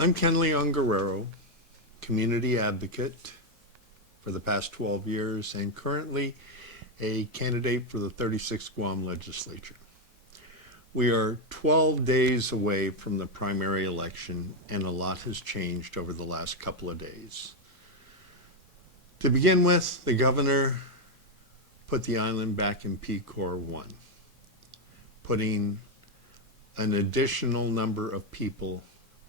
I'm Ken Leon Guerrero, community advocate for the past 12 years and currently a candidate for the 36th Guam legislature. We are 12 days away from the primary election and a lot has changed over the last couple of days. To begin with, the governor put the island back in P-Corps 1, putting an additional number of people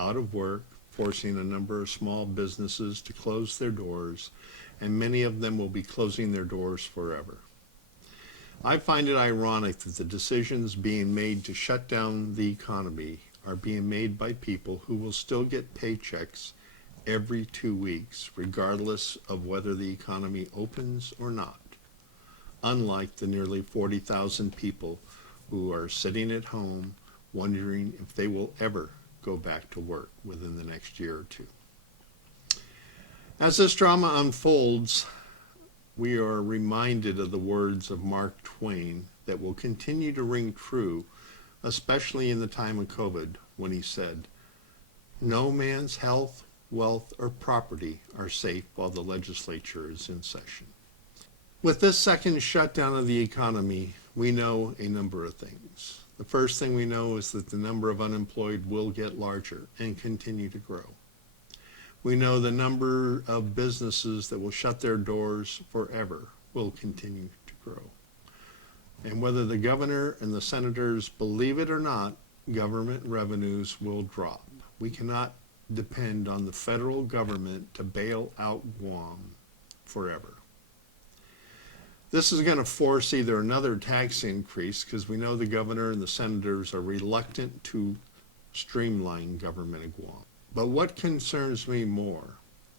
out of work, forcing a number of small businesses to close their doors, and many of them will be closing their doors forever. I find it ironic that the decisions being made to shut down the economy are being made by people who will still get paychecks every 2 weeks, regardless of whether the economy opens or not, unlike the nearly 40,000 people who are sitting at home wondering if they will ever go back to work within the next year or two. As this drama unfolds, we are reminded of the words of Mark Twain that will continue to ring true, especially in the time of COVID, when he said, "No man's health, wealth, or property are safe while the legislature is in session." With this second shutdown of the economy, we know a number of things. The first thing we know is that the number of unemployed will get larger and continue to grow. We know the number of businesses that will shut their doors forever will continue to grow. And whether the governor and the senators believe it or not, government revenues will drop. We cannot depend on the federal government to bail out Guam forever. This is going to force either another tax increase, because we know the governor and the senators are reluctant to streamline government in Guam. But what concerns me more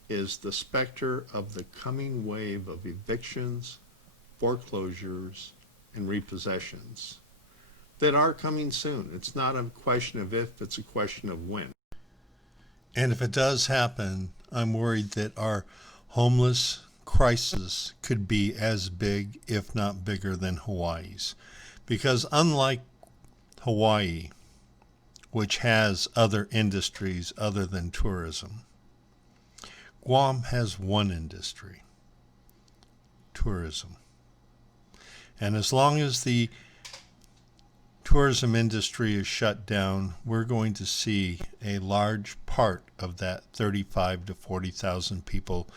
is the specter of the coming wave of evictions, foreclosures, and repossessions that are coming soon. It's not a question of if, it's a question of when. And if it does happen, I'm worried that our homeless crisis could be as big, if not bigger, than Hawaii's. Because unlike Hawaii, which has other industries other than tourism, Guam has one industry: tourism. And as long as the tourism industry is shut down, we're going to see a large part of that 35 to 40,000 people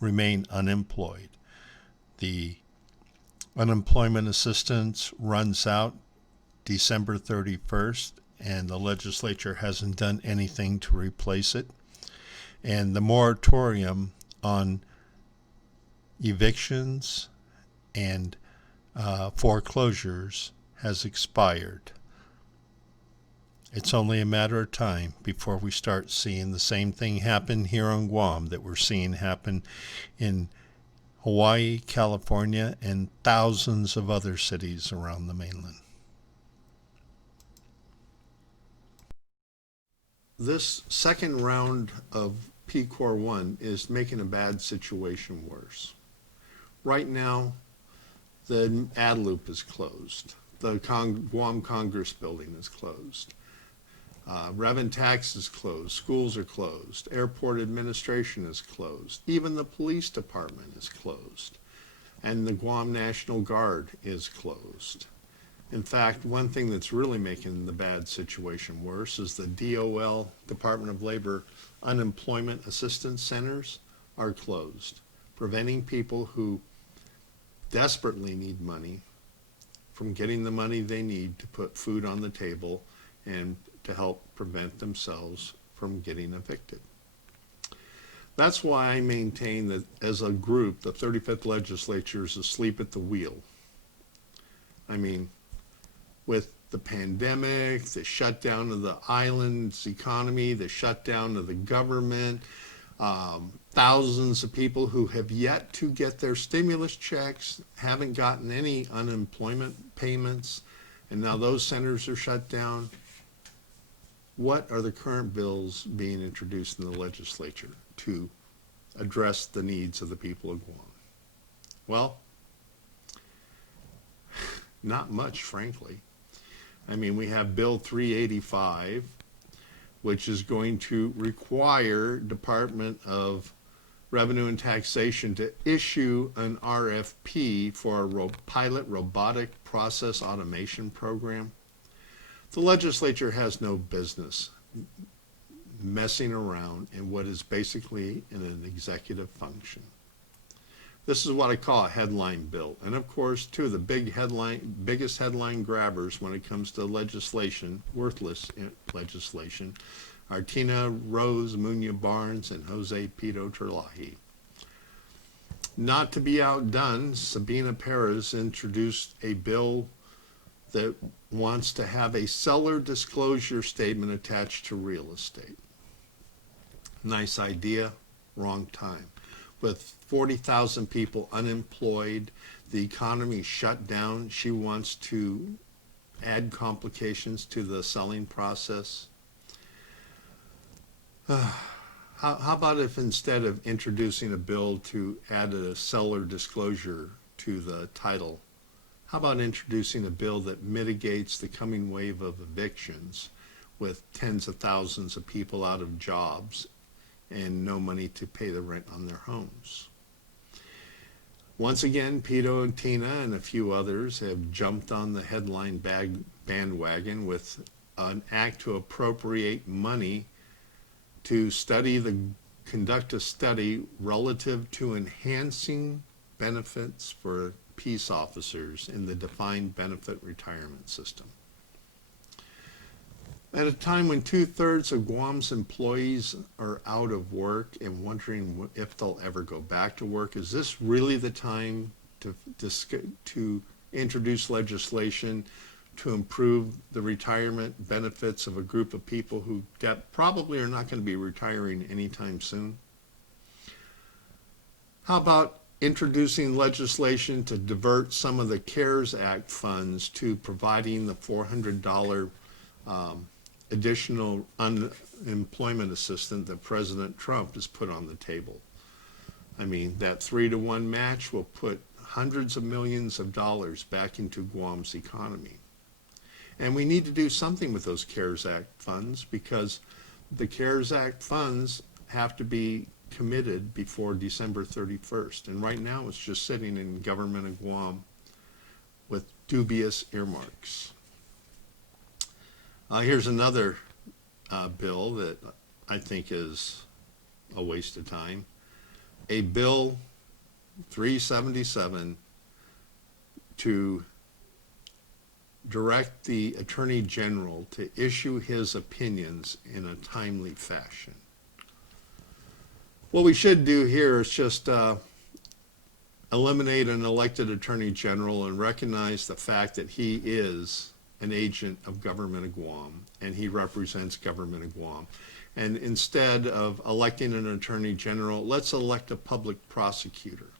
remain unemployed. The unemployment assistance runs out December 31st, and the legislature hasn't done anything to replace it. And the moratorium on evictions and foreclosures has expired. It's only a matter of time before we start seeing the same thing happen here on Guam that we're seeing happen in Hawaii, California, and thousands of other cities around the mainland. This second round of P-Corps 1 is making a bad situation worse. Right now, the Adelup is closed. The Guam Congress building is closed. Revenue tax is closed. Schools are closed. Airport administration is closed. Even the police department is closed. And the Guam National Guard is closed. In fact, one thing that's really making the bad situation worse is the DOL, Department of Labor, unemployment assistance centers are closed, preventing people who desperately need money from getting the money they need to put food on the table and to help prevent themselves from getting evicted. That's why I maintain that as a group, the 35th legislature is asleep at the wheel. I mean, with the pandemic, the shutdown of the island's economy, the shutdown of the government, thousands of people who have yet to get their stimulus checks, haven't gotten any unemployment payments, and now those centers are shut down. What are the current bills being introduced in the legislature to address the needs of the people of Guam? Well, not much, frankly. I mean, we have Bill 385, which is going to require Department of Revenue and Taxation to issue an RFP for a pilot robotic process automation program. The legislature has no business messing around in what is basically an executive function. This is what I call a headline bill. And of course, two of the biggest headline grabbers when it comes to legislation, worthless legislation, are Tina Rose Munoz Barnes and Jose Pito Terlaje. Not to be outdone, Sabina Perez introduced a bill that wants to have a seller disclosure statement attached to real estate. Nice idea, wrong time. With 40,000 people unemployed, the economy shut down, she wants to add complications to the selling process. How about if instead of introducing a bill to add a seller disclosure to the title, how about introducing a bill that mitigates the coming wave of evictions with tens of thousands of people out of jobs and no money to pay the rent on their homes? Once again, Pito and Tina and a few others have jumped on the headline bandwagon with an act to appropriate money to conduct a study relative to enhancing benefits for peace officers in the defined benefit retirement system. At a time when 2/3 of Guam's employees are out of work and wondering if they'll ever go back to work, is this really the time to introduce legislation to improve the retirement benefits of a group of people who probably are not going to be retiring anytime soon? How about introducing legislation to divert some of the CARES Act funds to providing the $400 additional unemployment assistance that President Trump has put on the table? I mean, that 3-to-1 match will put hundreds of millions of dollars back into Guam's economy. And we need to do something with those CARES Act funds, because the CARES Act funds have to be committed before December 31st. And right now it's just sitting in government of Guam with dubious earmarks. Here's another bill that I think is a waste of time. A bill 377 to direct the Attorney General to issue his opinions in a timely fashion. What we should do here is just eliminate an elected Attorney General and recognize the fact that he is an agent of government of Guam and he represents government of Guam. And instead of electing an Attorney General, let's elect a public prosecutor.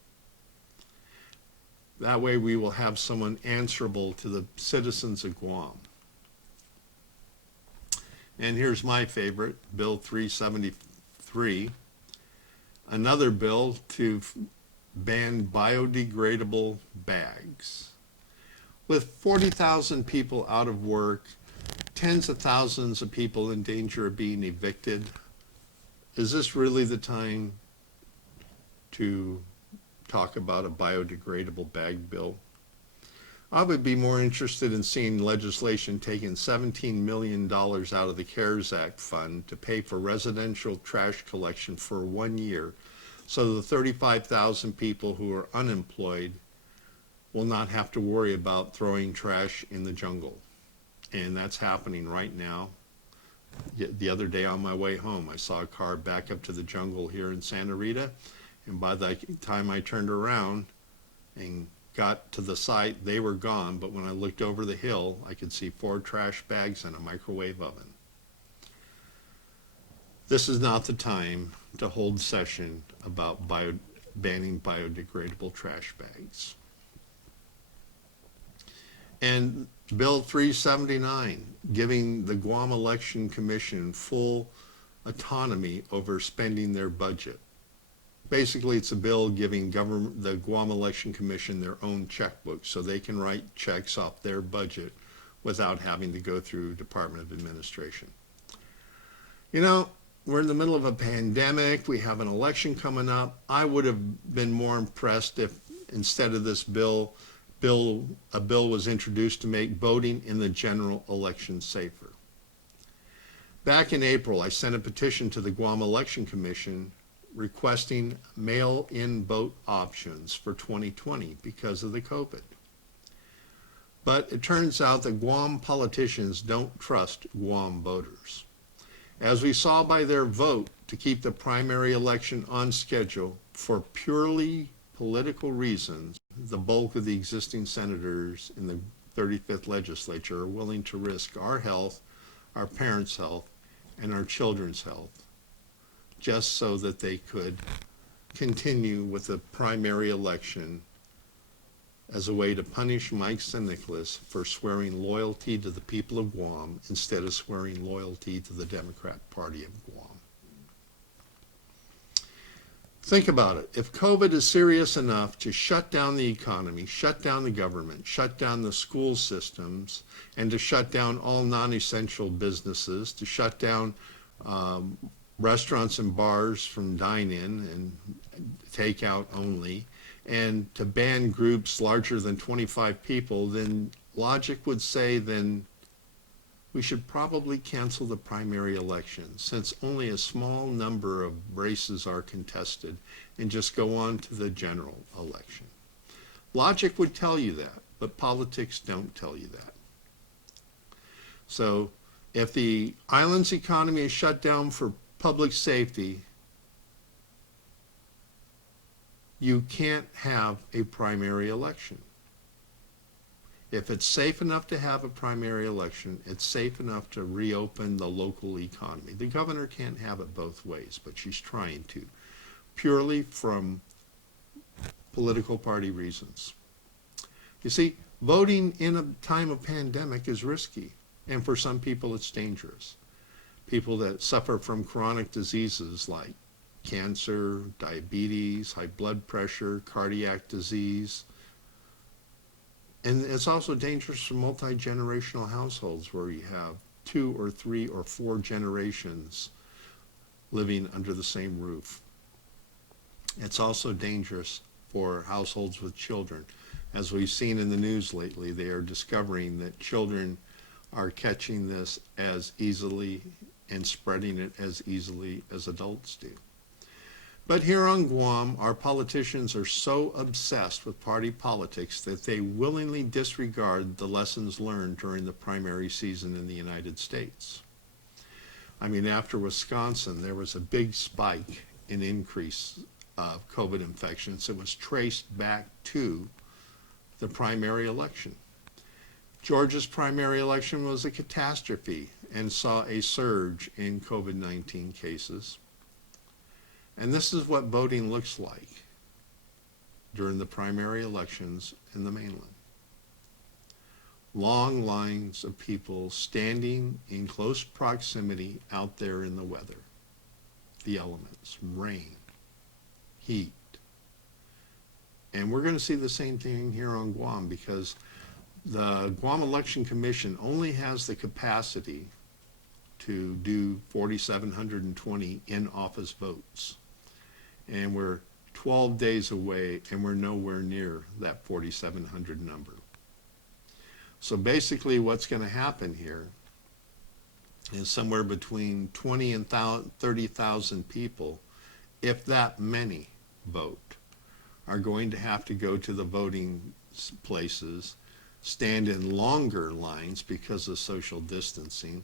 That way we will have someone answerable to the citizens of Guam. And here's my favorite, Bill 373, another bill to ban biodegradable bags. With 40,000 people out of work, tens of thousands of people in danger of being evicted, is this really the time to talk about a biodegradable bag bill? I would be more interested in seeing legislation taking $17 million out of the CARES Act fund to pay for residential trash collection for 1 year, so the 35,000 people who are unemployed will not have to worry about throwing trash in the jungle. And that's happening right now. The other day on my way home, I saw a car back up to the jungle here in Santa Rita, and by the time I turned around and got to the site, they were gone, but when I looked over the hill, I could see 4 trash bags and a microwave oven. This is not the time to hold session about banning biodegradable trash bags. And Bill 379, giving the Guam Election Commission full autonomy over spending their budget. Basically, it's a bill giving the Guam Election Commission their own checkbook so they can write checks off their budget without having to go through Department of Administration. You know, we're in the middle of a pandemic. We have an election coming up. I would have been more impressed if instead of this a bill was introduced to make voting in the general election safer. Back in April, I sent a petition to the Guam Election Commission requesting mail-in vote options for 2020 because of the COVID. But it turns out that Guam politicians don't trust Guam voters. As we saw by their vote to keep the primary election on schedule for purely political reasons, the bulk of the existing senators in the 35th legislature are willing to risk our health, our parents' health, and our children's health, just so that they could continue with the primary election as a way to punish Mike St. Nicholas for swearing loyalty to the people of Guam instead of swearing loyalty to the Democrat Party of Guam. Think about it. If COVID is serious enough to shut down the economy, shut down the government, shut down the school systems, and to shut down all non-essential businesses, to shut down restaurants and bars from dine-in and takeout only, and to ban groups larger than 25 people, then logic would say then we should probably cancel the primary election since only a small number of races are contested and just go on to the general election. Logic would tell you that, but politics don't tell you that. So if the island's economy is shut down for public safety, you can't have a primary election. If it's safe enough to have a primary election, it's safe enough to reopen the local economy. The governor can't have it both ways, but she's trying to, purely from political party reasons. You see, voting in a time of pandemic is risky, and for some people it's dangerous. People that suffer from chronic diseases like cancer, diabetes, high blood pressure, cardiac disease. And it's also dangerous for multi-generational households where you have 2 or 3 or 4 generations living under the same roof. It's also dangerous for households with children. As we've seen in the news lately, they are discovering that children are catching this as easily and spreading it as easily as adults do. But here on Guam, our politicians are so obsessed with party politics that they willingly disregard the lessons learned during the primary season in the United States. I mean, after Wisconsin, there was a big spike in increase of COVID infections. It was traced back to the primary election. Georgia's primary election was a catastrophe and saw a surge in COVID-19 cases. And this is what voting looks like during the primary elections in the mainland. Long lines of people standing in close proximity out there in the weather, the elements, rain, heat. And we're going to see the same thing here on Guam because the Guam Election Commission only has the capacity to do 4,720 in-office votes. And we're 12 days away and we're nowhere near that 4,700 number. So basically what's going to happen here is somewhere between 20 and 30,000 people, if that many vote, are going to have to go to the voting places, stand in longer lines because of social distancing,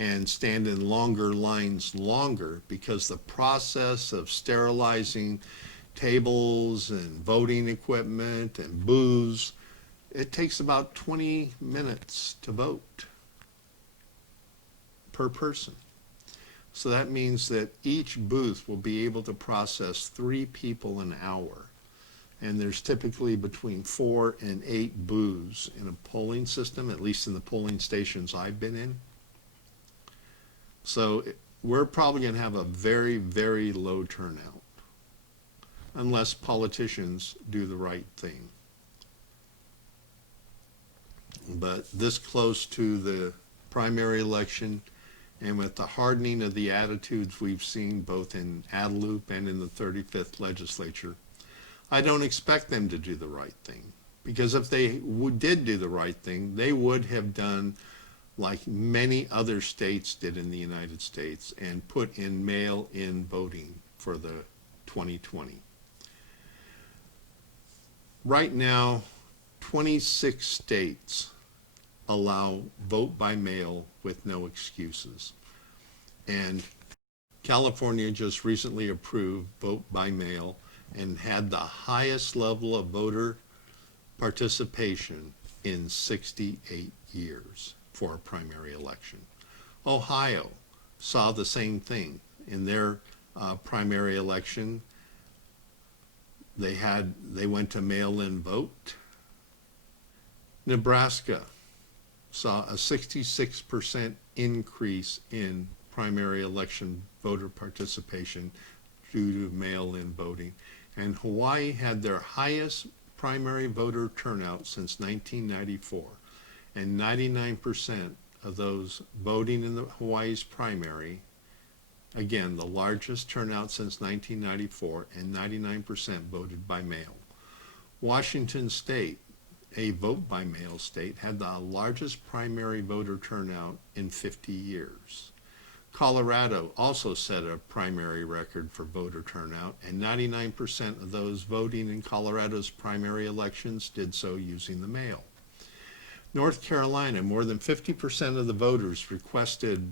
and stand in longer lines longer because the process of sterilizing tables and voting equipment and booths, it takes about 20 minutes to vote per person. So that means that each booth will be able to process 3 people an hour. And there's typically between 4 and 8 booths in a polling system, at least in the polling stations I've been in. So we're probably going to have a very, very low turnout unless politicians do the right thing. But this close to the primary election and with the hardening of the attitudes we've seen both in Adelup and in the 35th legislature, I don't expect them to do the right thing. Because if they did do the right thing, they would have done like many other states did in the United States and put in mail-in voting for the 2020. Right now, 26 states allow vote by mail with no excuses. And California just recently approved vote by mail and had the highest level of voter participation in 68 years for a primary election. Ohio saw the same thing. In their primary election, they went to mail-in vote. Nebraska saw a 66% increase in primary election voter participation due to mail-in voting. And Hawaii had their highest primary voter turnout since 1994. And 99% of those voting in the Hawaii's primary, again, the largest turnout since 1994, and 99% voted by mail. Washington State, a vote by mail state, had the largest primary voter turnout in 50 years. Colorado also set a primary record for voter turnout, and 99% of those voting in Colorado's primary elections did so using the mail. North Carolina, more than 50% of the voters requested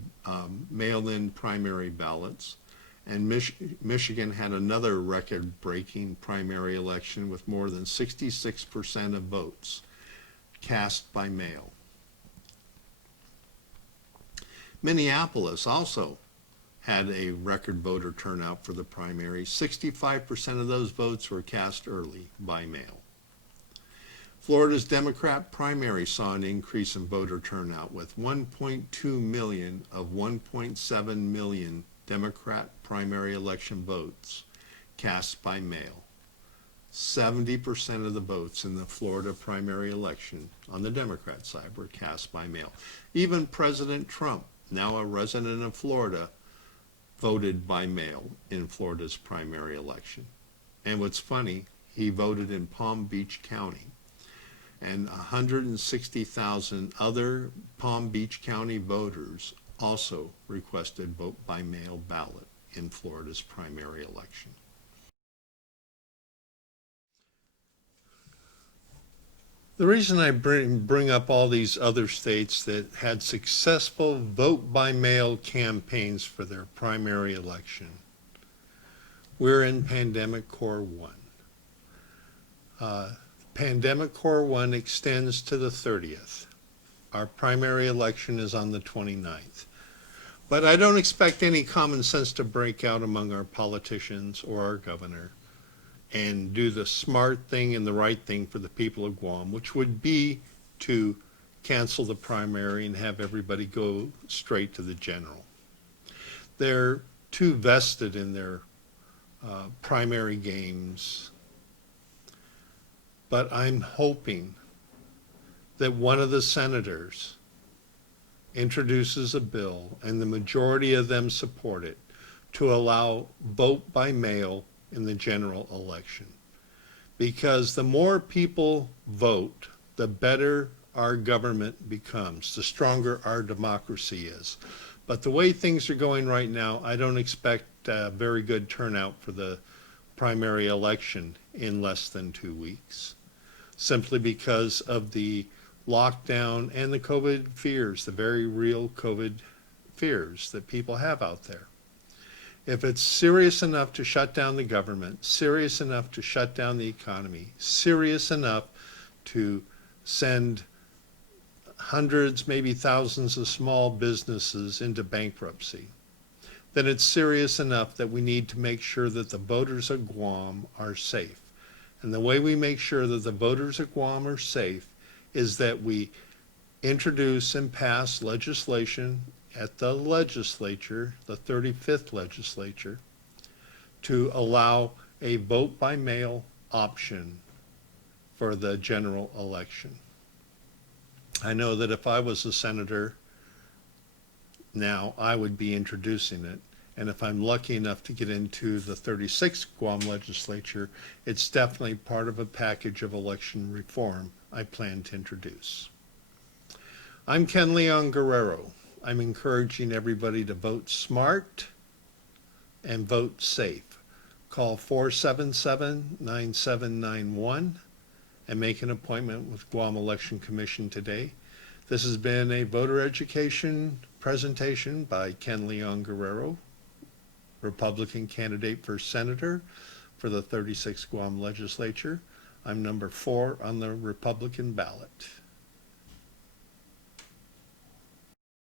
mail-in primary ballots, and Michigan had another record-breaking primary election with more than 66% of votes cast by mail. Minneapolis also had a record voter turnout for the primary. 65% of those votes were cast early by mail. Florida's Democrat primary saw an increase in voter turnout with 1.2 million of 1.7 million Democrat primary election votes cast by mail. 70% of the votes in the Florida primary election on the Democrat side were cast by mail. Even President Trump, now a resident of Florida, voted by mail in Florida's primary election. And what's funny, he voted in Palm Beach County. And 160,000 other Palm Beach County voters also requested vote by mail ballot in Florida's primary election. The reason I bring up all these other states that had successful vote by mail campaigns for their primary election, we're in Pandemic Core 1. Pandemic Core 1 extends to the 30th. Our primary election is on the 29th. But I don't expect any common sense to break out among our politicians or our governor and do the smart thing and the right thing for the people of Guam, which would be to cancel the primary and have everybody go straight to the general. They're too vested in their primary games. But I'm hoping that one of the senators introduces a bill, and the majority of them support it, to allow vote by mail in the general election. Because the more people vote, the better our government becomes, the stronger our democracy is. But the way things are going right now, I don't expect a very good turnout for the primary election in less than 2 weeks, simply because of the lockdown and the COVID fears, the very real COVID fears that people have out there. If it's serious enough to shut down the government, serious enough to shut down the economy, serious enough to send hundreds, maybe thousands of small businesses into bankruptcy, then it's serious enough that we need to make sure that the voters of Guam are safe. And the way we make sure that the voters of Guam are safe is that we introduce and pass legislation at the legislature, the 35th legislature, to allow a vote by mail option for the general election. I know that if I was a senator now I would be introducing it. And if I'm lucky enough to get into the 36th Guam legislature, it's definitely part of a package of election reform I plan to introduce. I'm Ken Leon Guerrero. I'm encouraging everybody to vote smart and vote safe. Call 477-9791 and make an appointment with Guam Election Commission today. This has been a voter education presentation by Ken Leon Guerrero, Republican candidate for Senator for the 36th Guam Legislature. I'm number 4 on the Republican ballot.